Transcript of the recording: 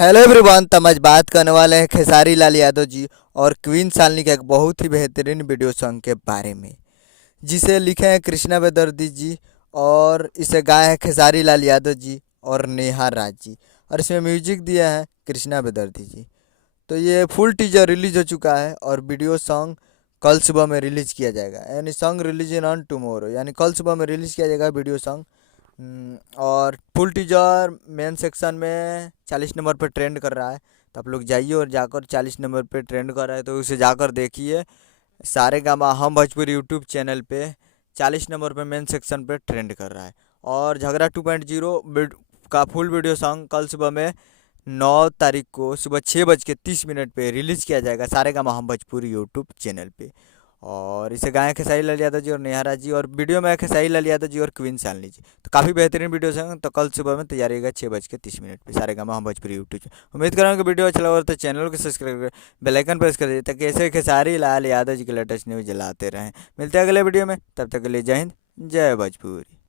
Hello everyone, तो हम आज बात करने वाले हैं खेसारी लाल यादव जी और क्वीन शालिनी के एक बहुत ही बेहतरीन वीडियो सॉन्ग के बारे में, जिसे लिखे हैं कृष्णा बेदर्दी जी और इसे गाए हैं खेसारी लाल यादव जी और नेहा राज जी, और इसमें म्यूजिक दिया है कृष्णा बेदर्दी जी। तो ये फुल टीजर रिलीज हो चुका है और वीडियो सॉन्ग कल सुबह में रिलीज किया जाएगा, यानी song release in on tomorrow, यानी कल सुबह में रिलीज किया जाएगा वीडियो सॉन्ग। और फुल टीजर मेन सेक्शन में 40 नंबर पर ट्रेंड कर रहा है, तो आप लोग जाइए और जाकर 40 नंबर पे ट्रेंड कर रहा है तो उसे जाकर देखिए। सारे गामा हम भोजपुरी यूट्यूब चैनल पे 40 नंबर पे मेन सेक्शन पे ट्रेंड कर रहा है। और झगड़ा 2.0 का फुल वीडियो सॉन्ग कल सुबह में 9 तारीख को सुबह 6:30 पे रिलीज़ किया जाएगा सारे गामा हम भोजपुरी यूट्यूब चैनल पे। और इसे गाए खेसारी लाल यादव जी और नेहा राज जी, और वीडियो में है खेसारी लाल यादव जी और क्वीन शालिनी जी। तो काफ़ी बेहतरीन वीडियो है, तो कल सुबह में तैयारी रहेगा 6:30 पे सारे गामा हम भोजपुरी यूट्यूब। उम्मीद कर रहा हूँ कि वीडियो अच्छा लगा तो चैनल को सब्सक्राइब कर बेल आइकन प्रेस कर दीजिए, ताकि ऐसे खेसारी लाल यादव जी के लेटेस्ट न्यूज़ लाते रहें। मिलते हैं अगले वीडियो में, तब तक के लिए जय हिंद, जय भोजपुरी।